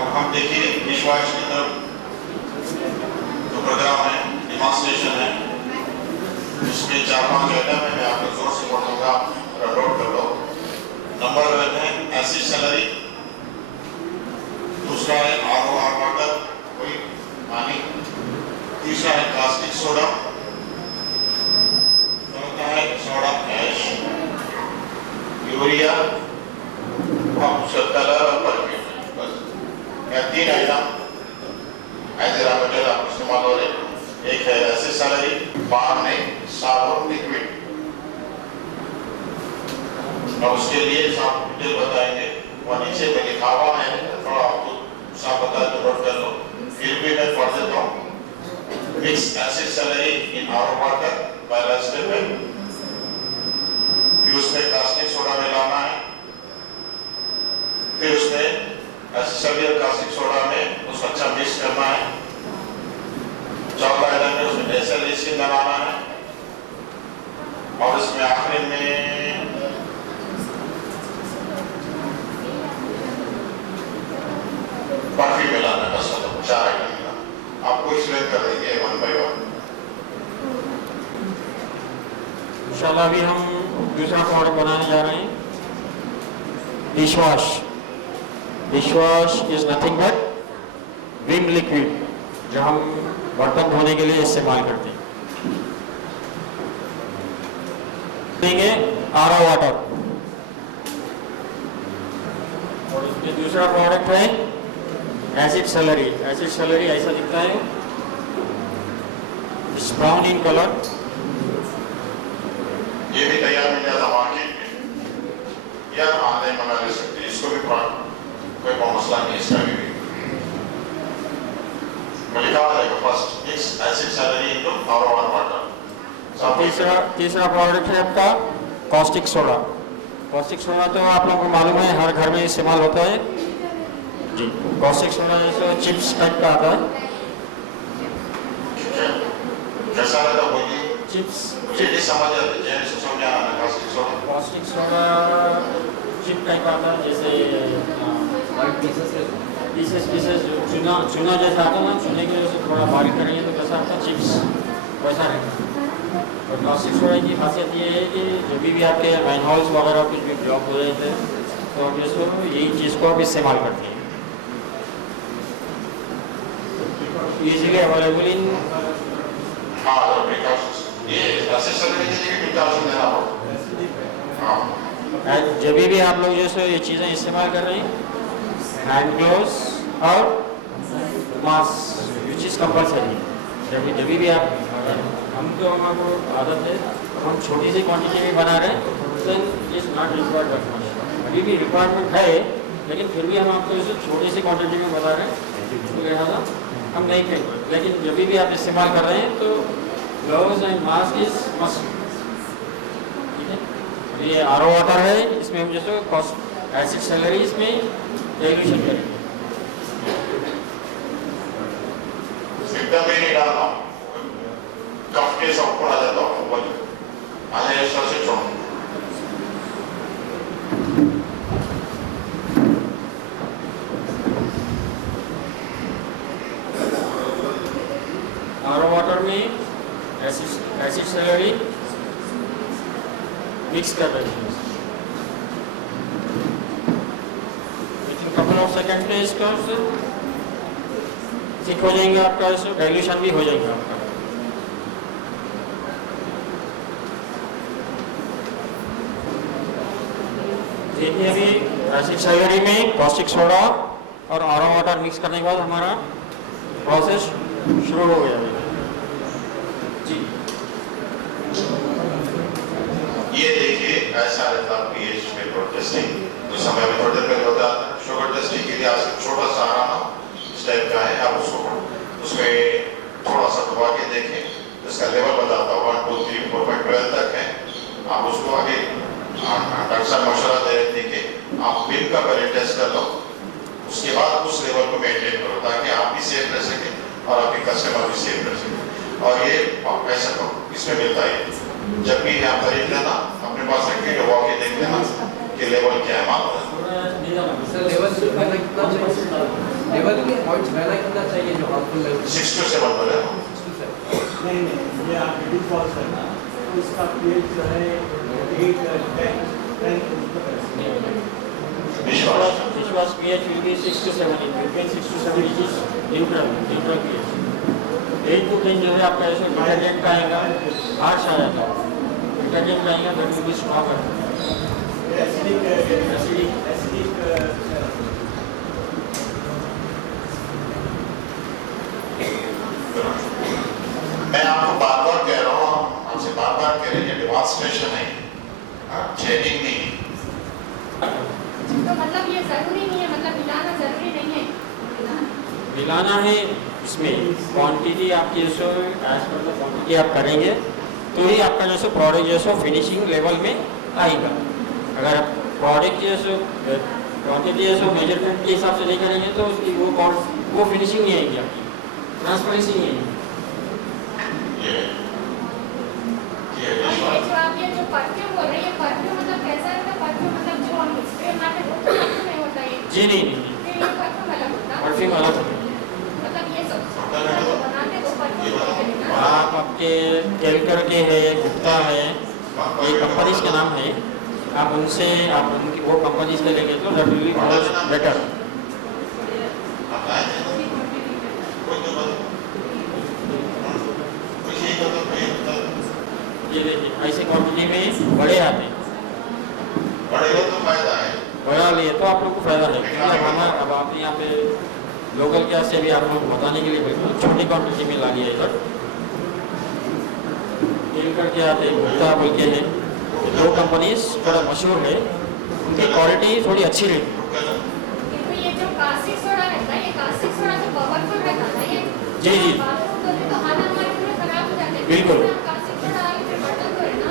अब हम देखिए विश्वास की तरफ जो प्रोग्राम है, डेमोन्स्ट्रेशन है, इसमें 4-5 आइटम है। मैं आपको जोर से पढ़ूंगा, नोट कर लो। नंबर 1 है एसिड सैलरी, दूसरा है RO वाटर, कोई पानी, तीसरा है कास्टिक सोडा, चौथा है सोडा ऐश, यूरिया और उसका कलर और परफ्यूम। बस ये 3 item as a raw material आप इस्तेमाल हो रहे। एक है एसिड सैलरी, बाहर में साबुन लिक्विड, और उसके लिए आप डिटेल बताएंगे, वो नीचे में लिखा हुआ है, थोड़ा आपको साफ बता दो, नोट कर लो। फिर भी मैं पढ़ देता हूँ। Mix acid salary in RO water, पहला स्टेप है। फिर उसमें कास्टिक सोडा मिलाना है, फिर उसमें एसिड सैलरी और कास्टिक सोडा में उसको अच्छा मिक्स करना है। चौथा आइटम में उसमें डेसलिसिन बनाना है, और इसमें आखिरी में परफ्यूम मिलाना है। बस 4 आइटम मिलाना। आपको एक्सप्लेन कर देंगे 1 बाय 1। इंशाल्लाह अभी हम दूसरा प्रोडक्ट बनाने जा रहे हैं, dishwash. Dishwash is nothing but Vim liquid, जो हम बर्तन धोने के लिए इस्तेमाल करते हैं। देंगे RO वाटर, और इसमें दूसरा प्रोडक्ट है एसिड सैलरी। एसिड सैलरी ऐसा दिखता है, इट्स ब्राउन इन कलर। ये भी तैयार मिल जाता मार्केट में, या ऑनलाइन मंगा ले सकते हैं। इसको भी कोई मसला नहीं, इसका भी लिखा हुआ है first mix acid salary into RO water. तीसरा प्रोडक्ट है आपका कॉस्टिक सोडा। कॉस्टिक सोडा तो आप लोगों को मालूम है, हर घर में इस्तेमाल होता है जी। कॉस्टिक सोडा जैसे चिप्स टाइप का आता है। कैसा रहता है बोलिए? चिप्स ये समझ आते हैं, जैसे समझ आना caustic soda. Caustic soda chip type आता है, जैसे पीसेस चूना जैसा आता है ना, चूने की वजह से थोड़ा बारीक करेंगे तो कैसा आता है, चिप्स वैसा रहेगा। और कॉस्टिक सोडा की खासियत ये है कि जब भी आपके मैन हाउस वगैरह कुछ भी ब्लॉक हो जाते हैं तो आप इसको यही चीज़ को आप इस्तेमाल करते हैं। इजीली अवेलेबल इन जब भी आप लोग जैसे ये चीज़ें इस्तेमाल कर रहे हैं, हैंड ग्लोव्स और मास्क विच इज़ कंपल्सरी। जब भी आप, हम तो हमारे आदत है, हम छोटी सी क्वांटिटी में बना रहे हैं, देन इज नॉट रिक्वायर्ड रखना। अभी भी रिक्वायरमेंट है, लेकिन फिर भी हम आपको इसे छोटी सी क्वांटिटी में बता रहे हैं, तो लिहाजा हम नहीं करेंगे। लेकिन जब भी आप इस्तेमाल कर रहे हैं तो gloves and mask is must. ठीक है, ये RO वाटर है, इसमें हम जैसे एसिड सैलरी इसमें डाइल्यूशन करेंगे। निकालता हूँ, कफ के सब ऊपर आ जाता हूँ, ऊपर आने इस तरह से छोड़ूँ। आरओ वाटर में एसिड सैलरी मिक्स कर रहे हैं। विथिन कपल ऑफ सेकेंड में इसका थिक हो जाएंगे, आपका डाइल्यूशन भी हो जाएगा आपका। देखिए अभी एसिड सैलरी में कॉस्टिक सोडा और आरओ वाटर मिक्स करने के बाद हमारा प्रोसेस शुरू हो गया जी। ये देखिए ऐसा रहता पीएच पेपर टेस्टिंग, उस समय में थोड़ी देर पहले बताया था। शुगर टेस्टिंग के लिए आज छोटा सा आराम इस टाइप का है, आप उसको उसमें थोड़ा सा दबा के देखें, इसका लेवल बताता है 1 2 3 4 5 12 तक है। आप उसको आगे डॉक्टर साहब मशवरा दे रहे थे कि आप बिल का पहले टेस्ट कर लो, उसके बाद उस लेवल को मेंटेन करो ताकि आप भी सेफ रह सकें और आपके कस्टमर भी सेफ रह सकें। और ये पैसा को इसमें मिलता है। जब भी आप खरीद लेना अपने पास रखिए, वो आके देख लेना कि लेवल क्या है माल का। सर लेवल पहला कितना चाहिए? लेवल के पॉइंट्स पहला कितना चाहिए जो हार्मफुल लेवल 6 to 7 बोले हम। नहीं ये आप डिफॉल्ट करना तो इसका पीएच जो है 8 10 विश्वास pH will be 6 to 7 between 6 to 7 is neutral pH। 8 to 10 जो है आपका ऐसे डिटर्जेंट का आएगा, हार्श आ जाता है डिटर्जेंट का आएगा, that will be stronger acidic मैं आपको बार-बार कह रहा हूँ, आपसे बार-बार कह रहे हैं, डेमोंस्ट्रेशन है, ट्रेनिंग नहीं। तो मतलब ये जरूरी नहीं है, मतलब मिलाना जरूरी नहीं है। मिलाना है इसमें क्वांटिटी आपकी जैसे एज पर द क्वांटिटी आप करेंगे तो ही आपका जैसे प्रोडक्ट जैसे फिनिशिंग लेवल में आएगा। अगर आप प्रोडक्ट जैसे क्वांटिटी जैसे मेजरमेंट के हिसाब से नहीं करेंगे तो उसकी वो फिनिशिंग नहीं आएगी, आपकी ट्रांसपेरेंसी नहीं आएगी। ये और ये जो आप ये जो परफ्यूम बोल रहे हैं, ये परफ्यूम मतलब कैसा रहता है? परफ्यूम मतलब जो हम स्प्रे मारते हैं वो तो परफ्यूम नहीं होता है। जी नहीं, फिर ये परफ्यूम अलग होता है। परफ्यूम अलग होता है। मतलब ये सब जो बनाते हैं वो परफ्यूम होते हैं ना। आप आपके केलकर के है, गुप्ता है, ये कंपनीज के नाम है, आप उनसे आप उनकी वो कंपनीज के लेंगे तो दैट विल बी बेटर। ये देखिए ऐसे क्वांटिटी में बड़े आते हैं, बड़े तो फायदा है। बड़ा लिए तो आप लोग को फायदा है, क्योंकि अब हमारा अब आप यहाँ पे लोकल गैस से भी आप लोग बताने के लिए बिल्कुल छोटी क्वांटिटी में ला लिया इधर। तेल करके आते हैं, गुप्ता बोल के हैं, दो कंपनीज थोड़ा मशहूर है, उनकी क्वालिटी थोड़ी अच्छी रहती है। तो ये जो कास्टिक सोडा रहता है, ये कास्टिक सोडा तो पावरफुल रहता है ये। जी जी बाथरूम धोते तो खाना हमारे पूरे खराब हो जाते हैं। बिल्कुल। कास्टिक सोडा आगे फिर बर्तन धोए ना।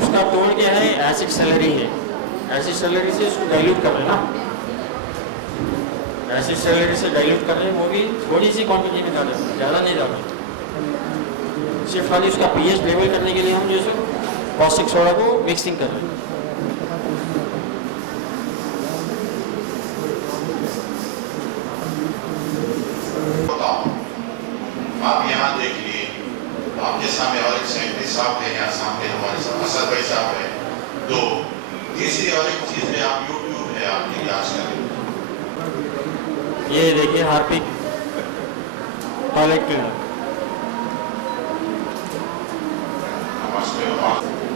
उसका तोड़ क्या है, एसिड सैलरी है, एसिड सैलरी से उसको डाइल्यूट कर रहे हैं ना, एसिड सैलरी से डाइल्यूट कर रहे हैं, वो भी थोड़ी सी क्वांटिटी में डाल रहे हैं, ज़्यादा नहीं डाल रहे, सिर्फ खाली उसका पीएच लेवल करने के लिए हम जैसे कॉस्टिक सोडा को मिक्सिंग कर रहे हैं। आप यहाँ देखिए, आपके सामने और एक साइंटिस्ट साहब है, यहाँ सामने हमारे साथ असद भाई साहब है, 2 तीसरी और एक चीज है, आप यूट्यूब है आपके लिए आजकल। ये देखिए हार्पिक टॉयलेट क्लीनर,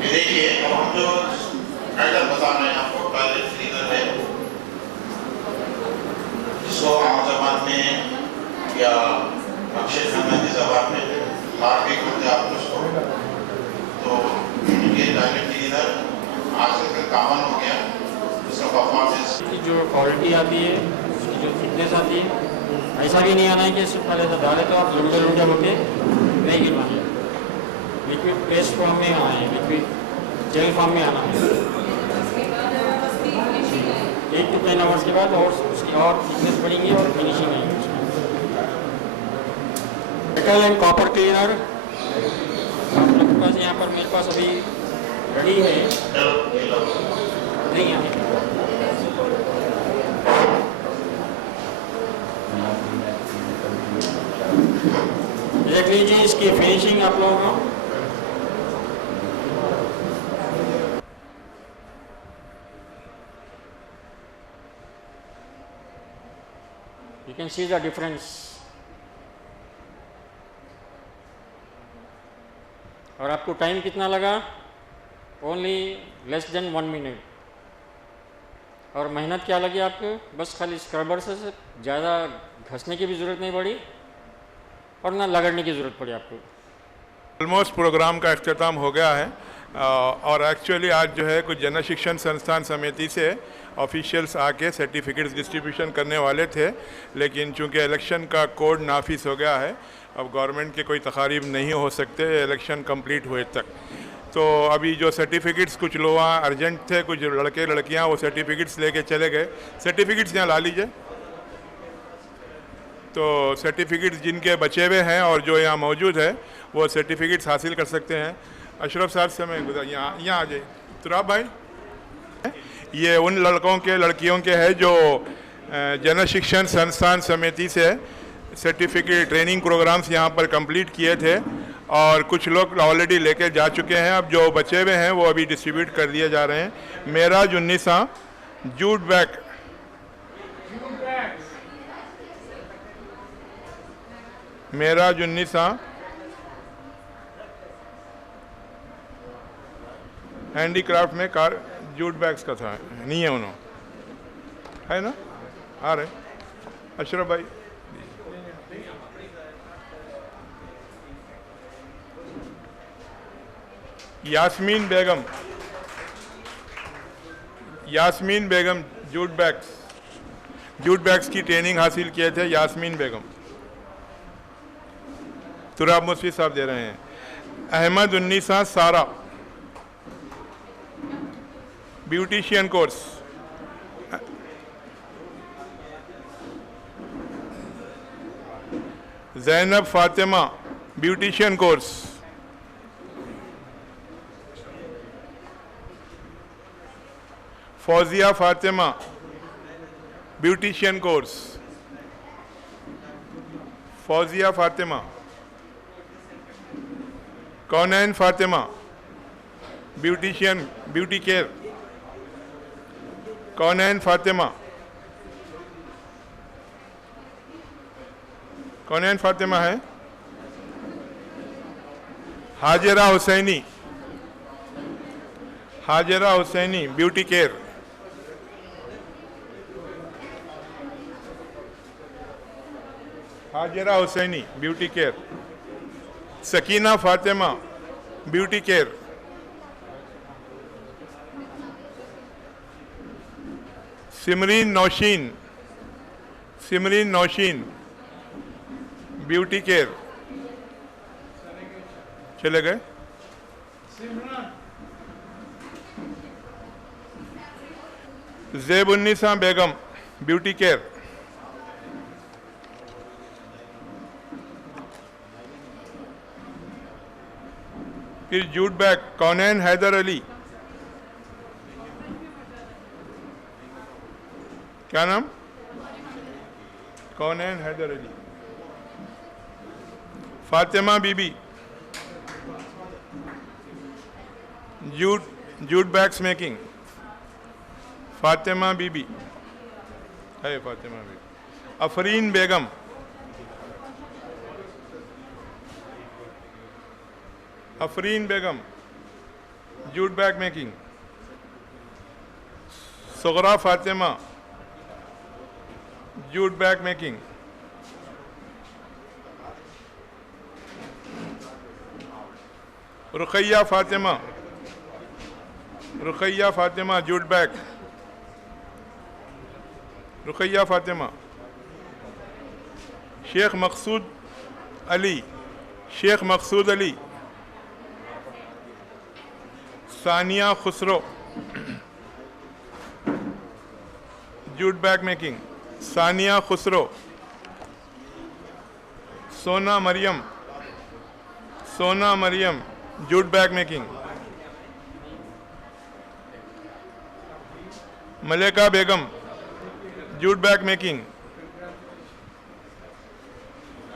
ये देखिए अब हम जो टाइटल बता रहे हैं आपको, टॉयलेट क्लीनर है, जिसको आम जबान में या अक्षय खन्ना की जबान में हार्पिक बोलते हैं आप उसको। तो ये टॉयलेट क्लीनर आजकल कॉमन हो गया, इसका परफॉर्मेंस की जो क्वालिटी आती है, उसकी जो थिकनेस आती है, ऐसा भी नहीं आना है कि सिर्फ पहले से डाले तो आप लुंडे लुंडे होके नहीं गिरना है, लिक्विड पेस्ट फॉर्म में आना है, लिक्विड जेल फॉर्म में आना है। 8 to 10 आवर्स के बाद और उसकी और थिकनेस बढ़ेंगी और फिनिशिंग आएगी उसमें। मेटल एंड कॉपर क्लीनर आप लोग के पास यहाँ पर मेरे पास अभी रेडी है नहीं है। देख लीजिए इसकी फिनिशिंग आप लोगों को। You can see the difference. और आपको टाइम कितना लगा? Only less than 1 minute. और मेहनत क्या लगी आपको? बस खाली स्क्रबर से ज़्यादा घसने की भी ज़रूरत नहीं पड़ी और ना लगड़ने की ज़रूरत पड़ी आपको। ऑलमोस्ट प्रोग्राम का अख्ताम हो गया है और एक्चुअली आज जो है कुछ जन शिक्षण संस्थान समिति से ऑफिशियल्स आके सर्टिफिकेट्स डिस्ट्रीब्यूशन करने वाले थे, लेकिन चूंकि इलेक्शन का कोड नाफिज हो गया है, अब गवर्नमेंट के कोई तकारीब नहीं हो सकते इलेक्शन कंप्लीट हुए तक। तो अभी जो सर्टिफिकेट्स कुछ लोग वहाँ अर्जेंट थे, कुछ लड़के लड़कियाँ वो सर्टिफिकेट्स लेके चले गए। सर्टिफिकेट्स यहाँ ला लीजिए। तो सर्टिफिकेट्स जिनके बचे हुए हैं और जो यहाँ मौजूद है वो सर्टिफिकेट्स हासिल कर सकते हैं। अशरफ साहब से मैं गुजर यहाँ आ जाइए। तुराब भाई, ये उन लड़कों के लड़कियों के हैं जो जन शिक्षण संस्थान समिति से सर्टिफिकेट ट्रेनिंग प्रोग्राम्स यहाँ पर कंप्लीट किए थे और कुछ लोग ऑलरेडी लेके जा चुके हैं। अब जो बचे हुए हैं वो अभी डिस्ट्रीब्यूट कर दिए जा रहे हैं। Meraj Unnisa jute bag, Meraj Unnisa handicraft में कार जूट बैग्स का था, नहीं है उन्होंने, है ना? आ रहे अशरफ भाई। यास्मीन बेगम, यास्मीन बेगम जूट बैग्स की ट्रेनिंग हासिल किए थे। यास्मीन बेगम। तुराब मुस्फी साहब दे रहे हैं। Ahmad Unnisa Sara beautician course. Zainab Fatima beautician course. Fauzia Fatima beautician course. Fauzia Fatima. Kaunain Fatima beautician beauty care. Kaunain Fatima, Kaunain Fatima है। Hajira Husaini, Hajira Husaini beauty care. Hajira Husaini beauty care. Sakina Fatima beauty care. Simreen Naushin, Simreen Naushin beauty care. चले गए। Zebunnisa Begum beauty care. फिर जूट बैग कौनैन हैदर अली, क्या नाम? Kaunain Haider Ali. Fatima Bibi jute bags making. Fatima बीबी है, Fatima Bibi. Afreen Begum, Afreen Begum jute bag making. Sughra Fatima jute bag making. Ruqaiya Fatima, Ruqaiya Fatima jute bag. Ruqaiya Fatima. Sheikh Maqsood Ali, Sheikh Maqsood Ali. Sania Khusro jute bag making. Sania Khusro, Sona Mariam jute bag making. Maleka Begum jute bag making.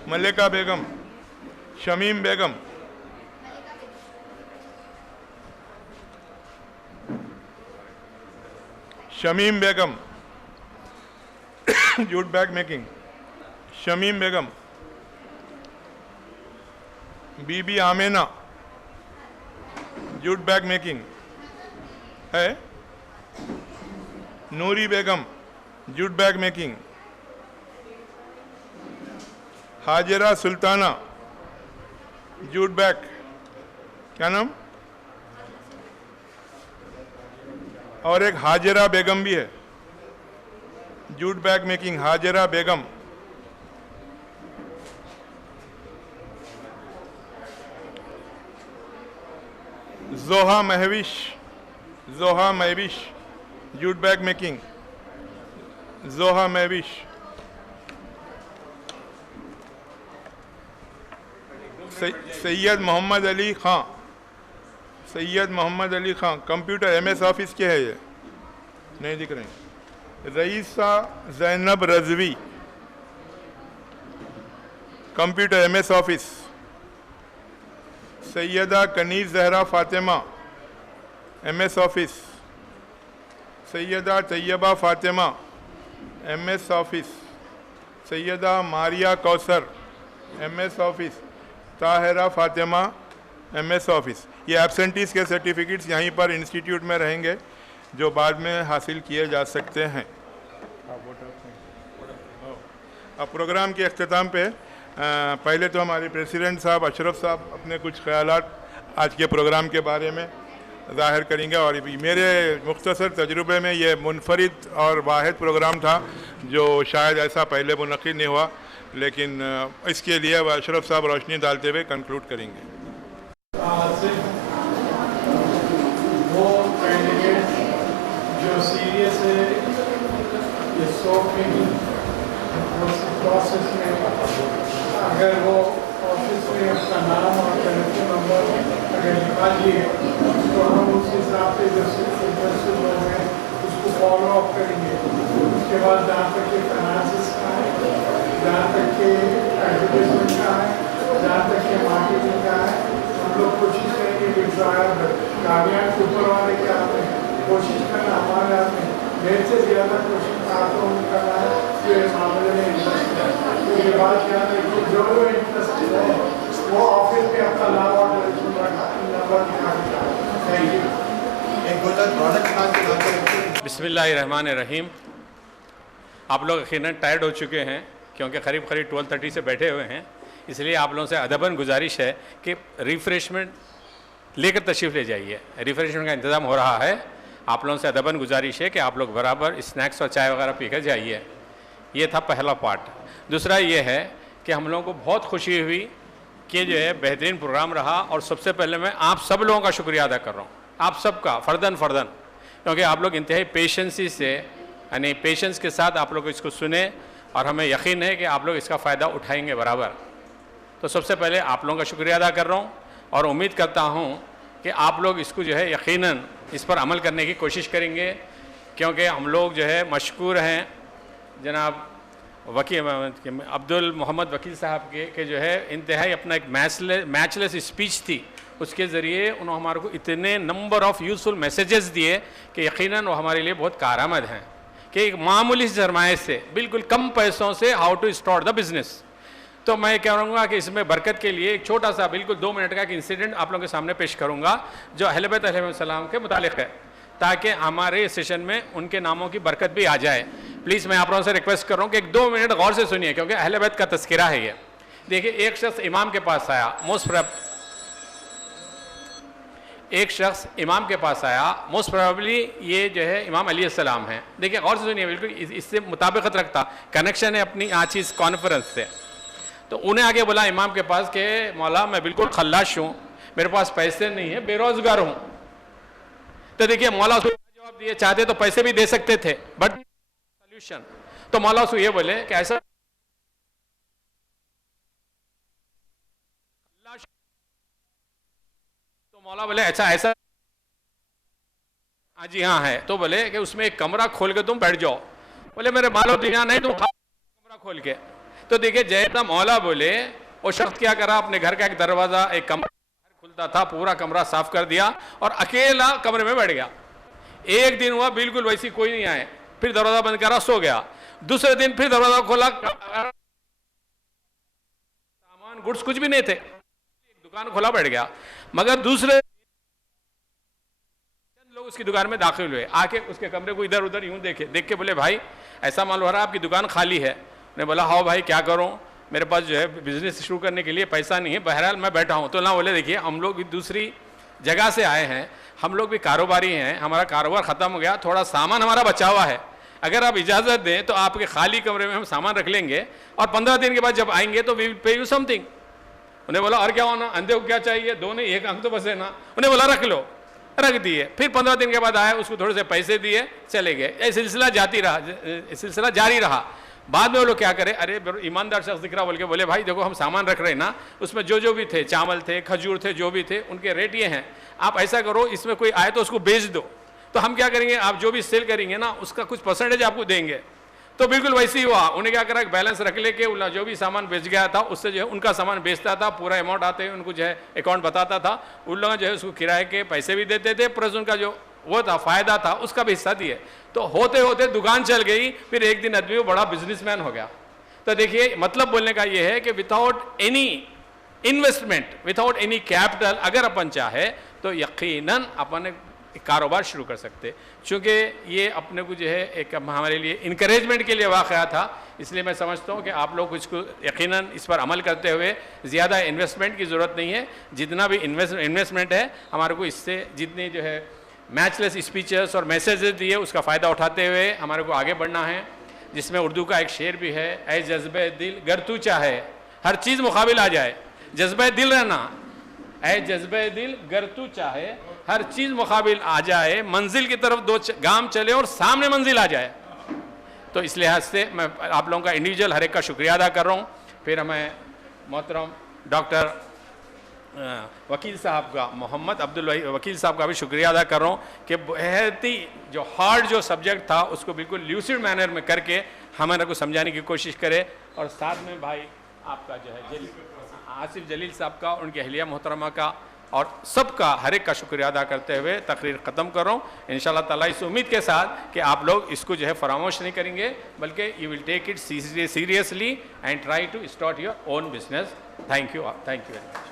Maleka Begum. Shamim Begum. Shamim Begum jute bag making. Shamim Begum. Bibi Amena jute bag making है। Noori Begum jute bag making. Hajira Sultana jute bag, क्या नाम? और एक हाजिरा बेगम भी है, jute bag making, Hajira Begum. Zoha Mahvish jute bag making. Zoha Mahvish. Syed Mohammad Ali Khan computer MS office के है, ये नहीं दिख रहे हैं। Raisa Zainab Rizvi computer MS office. Syeda Kaneez Zahra Fatima MS office. Syeda Tayyaba Fatima MS office. Syeda Maria Kausar MS office. Tahira Fatima MS office. ये एब्सेंटीज़ के सर्टिफिकेट्स यहीं पर इंस्टीट्यूट में रहेंगे जो बाद में हासिल किए जा सकते हैं। अब प्रोग्राम के अख्ताम पे पहले तो हमारे प्रेसिडेंट साहब अशरफ साहब अपने कुछ ख्यालात आज के प्रोग्राम के बारे में ज़ाहिर करेंगे। और मेरे मुख्तसर तजुर्बे में ये मुनफरिद और वाहिद प्रोग्राम था जो शायद ऐसा पहले मुनक़िद नहीं हुआ, लेकिन इसके लिए अशरफ साहब रोशनी डालते हुए कंक्लूड करेंगे। वो कैंडिडेट जो सीरियस है ये प्रोसेस में, अगर वो ऑफिस में अपना नाम और टेलीफोन नंबर अगर लिखा दिए तो हम उस हिसाब से जो इंटरेस्टेड लोग हैं उसको फॉलो अप करेंगे। उसके बाद जहाँ तक के फाइनेंसिस का है, जहाँ तक के एडवर्टाइजमेंट का है, जहाँ तक के मार्केटिंग का है, हम लोग कोशिश करेंगे कि कामयाब ऊपर वाले के हाथ में कोशिश करना, हमारे हाथ में मेरे से ज़्यादा कोशिश आप लोगों को करना है कि इस मामले में इंटरेस्ट है। तो ये बात याद है कि जो इंटरेस्ट है वो ऑफिस में अपना नाम और नंबर दिखा देता है। Thank you. एक बिस्मिल्लाहिर्रहमानिर्रहीम। आप लोग यकीनन टायर्ड हो चुके हैं क्योंकि करीब 12:30 से बैठे हुए हैं, इसलिए आप लोगों से अदबन गुजारिश है कि रिफ़्रेशमेंट लेकर तशरीफ़ ले जाइए। रिफ़्रेशमेंट का इंतज़ाम हो रहा है। आप लोगों से अदबन गुजारिश है कि आप लोग बराबर स्नैक्स और चाय वगैरह पी कर जाइए। ये था पहला पार्ट। दूसरा ये है कि हम लोगों को बहुत खुशी हुई कि जो है बेहतरीन प्रोग्राम रहा, और सबसे पहले मैं आप सब लोगों का शुक्रिया अदा कर रहा हूँ, आप सबका फ़र्दन क्योंकि आप लोग इंतहाई पेशेंसी से यानी पेशेंस के साथ आप लोग इसको सुने और हमें यकीन है कि आप लोग इसका फ़ायदा उठाएंगे बराबर। तो सबसे पहले आप लोगों का शुक्रिया अदा कर रहा हूँ और उम्मीद करता हूँ कि आप लोग इसको जो है यकीनन इस पर अमल करने की कोशिश करेंगे, क्योंकि हम लोग जो है मशकूर हैं जनाब अब्दुल मोहम्मद वकील साहब के जो है इंतहाई अपना एक मैचलेस स्पीच थी, उसके ज़रिए उन्होंने हमारे को इतने नंबर ऑफ़ यूज़फुल मैसेजेस दिए कि यकीनन वो हमारे लिए बहुत कारआमद हैं कि एक मामूली सरमाए से बिल्कुल कम पैसों से how to start the business. तो मैं कह रहूँगा कि इसमें बरकत के लिए एक छोटा सा बिल्कुल 2 मिनट का एक इंसिडेंट आप लोगों के सामने पेश करूँगा जो अहले बैत अलैहिस्सलाम के मुतालिक है, ताकि हमारे सेशन में उनके नामों की बरकत भी आ जाए। प्लीज़ मैं आप लोगों से रिक्वेस्ट कर रहा हूँ कि 1-2 मिनट गौर से सुनिए, क्योंकि अहले बैत का तज़किरा है ये। देखिए, एक शख्स इमाम के पास आया, मोस्ट प्रोबेबली ये जो है इमाम अलैहिस्सलाम है। देखिए गौर से सुनिए, बिल्कुल इससे मुताबिकत रखता कनेक्शन है अपनी आज इस कॉन्फ्रेंस से। तो उन्हें आगे बोला इमाम के पास कि मौला मैं बिल्कुल खल्लाश हूँ, मेरे पास पैसे नहीं है, बेरोजगार हूँ। तो देखिए मौला उसको जवाब दिए, चाहते तो पैसे भी दे सकते थे बट सोल्यूशन। तो मौला उसको ये बोले कि ऐसा मौला बोले अच्छा ऐसा, हाँ जी हाँ है, तो बोले कि उसमें एक कमरा खोल के तुम बैठ जाओ। बोले मेरे मालो यहाँ नहीं, तुम कमरा खोल के। तो देखिए जैसा मौला बोले वो शख्स क्या करा, अपने घर का एक दरवाजा एक कमरा खुलता था, पूरा कमरा साफ कर दिया और अकेला कमरे में बैठ गया। एक दिन हुआ बिल्कुल वैसी कोई नहीं आए, फिर दरवाजा बंद करा सो गया। दूसरे दिन फिर दरवाजा खोला, सामान गुड्स कुछ भी नहीं थे, दुकान खोला बैठ गया। मगर दूसरे लोग उसकी दुकान में दाखिल हुए, आके उसके कमरे को इधर उधर यूं देखे, देख के बोले भाई ऐसा मालूम हो रहा है आपकी दुकान खाली है। ने बोला हाँ भाई क्या करूं, मेरे पास जो है बिजनेस शुरू करने के लिए पैसा नहीं है, बहरहाल मैं बैठा हूं। तो ना बोले देखिए हम लोग भी दूसरी जगह से आए हैं, हम लोग भी कारोबारी हैं, हमारा कारोबार खत्म हो गया, थोड़ा सामान हमारा बचा हुआ है, अगर आप इजाज़त दें तो आपके खाली कमरे में हम सामान रख लेंगे और 15 दिन के बाद जब आएंगे तो we will pay you something. उन्हें बोला और क्या होना, अंधे को क्या चाहिए, दो नहीं एक अंक तो बस है ना। उन्हें बोला रख लो, रख दिए। फिर 15 दिन के बाद आए, उसको थोड़े से पैसे दिए, चले गए। ये सिलसिला जारी रहा। बाद में वो लोग क्या करे, अरे ईमानदार शख्स दिख रहा बोल के बोले भाई देखो हम सामान रख रहे हैं ना, उसमें जो भी थे, चावल थे, खजूर थे, जो भी थे, उनके रेट ये हैं, आप ऐसा करो इसमें कोई आए तो उसको बेच दो, तो हम क्या करेंगे आप जो भी सेल करेंगे ना उसका कुछ परसेंटेज आपको देंगे। तो बिल्कुल वैसे ही हुआ, उन्हें क्या करा बैलेंस रख लेके जो भी सामान बेच गया था उससे जो है उनका सामान बेचता था, पूरा अमाउंट आते उनको जो है अकाउंट बताता था, उन लोग जो है उसको किराए के पैसे भी देते थे, प्लस उनका जो वो था फायदा था उसका भी हिस्सा दिए। तो होते होते दुकान चल गई, फिर एक दिन आदमी वो बड़ा बिजनेसमैन हो गया। तो देखिए मतलब बोलने का ये है कि without any investment, without any capital अगर अपन चाहे तो यकीनन अपन कारोबार शुरू कर सकते। चूँकि ये अपने को जो है एक हमारे लिए इनकरेजमेंट के लिए वाक़या था, इसलिए मैं समझता हूँ कि आप लोग इसको यकीनन इस पर अमल करते हुए ज़्यादा इन्वेस्टमेंट की ज़रूरत नहीं है, जितना भी इन्वेस्टमेंट है हमारे को इससे जितनी जो है मैचलेस स्पीचेस और मैसेजेस दिए उसका फ़ायदा उठाते हुए हमारे को आगे बढ़ना है, जिसमें उर्दू का एक शेर भी है, ऐ जज्बे दिल गर तू चाहे हर चीज़ मुकाबिल आ जाए। जज्बे दिल रहना, ऐ जज्बे दिल गर तू चाहे हर चीज़ मुकाबिल आ जाए, मंजिल की तरफ 2 गाम चले और सामने मंजिल आ जाए। तो इस लिहाज से मैं आप लोगों का इंडिविजुअल हर एक का शुक्रिया अदा कर रहा हूँ। फिर हमें मोहतरम डॉक्टर वकील साहब का, मोहम्मद अब्दुल वकील साहब का भी शुक्रिया अदा कर रहा हूँ कि बहुत ही जो हार्ड जो सब्जेक्ट था उसको बिल्कुल ल्यूसिड मैनर में करके हमारे को समझाने की कोशिश करे। और साथ में भाई आपका जो है आसिफ जलील साहब का, उनकी अहलिया मोहतरमा का और सबका हर एक का शुक्रिया अदा करते हुए तकरीर ख़त्म कर रहा हूँ। इंशाल्लाह ताला इस उम्मीद के साथ कि आप लोग इसको जो है फरामोश नहीं करेंगे, बल्कि you will take it seriously and try to start your own business. Thank you very much.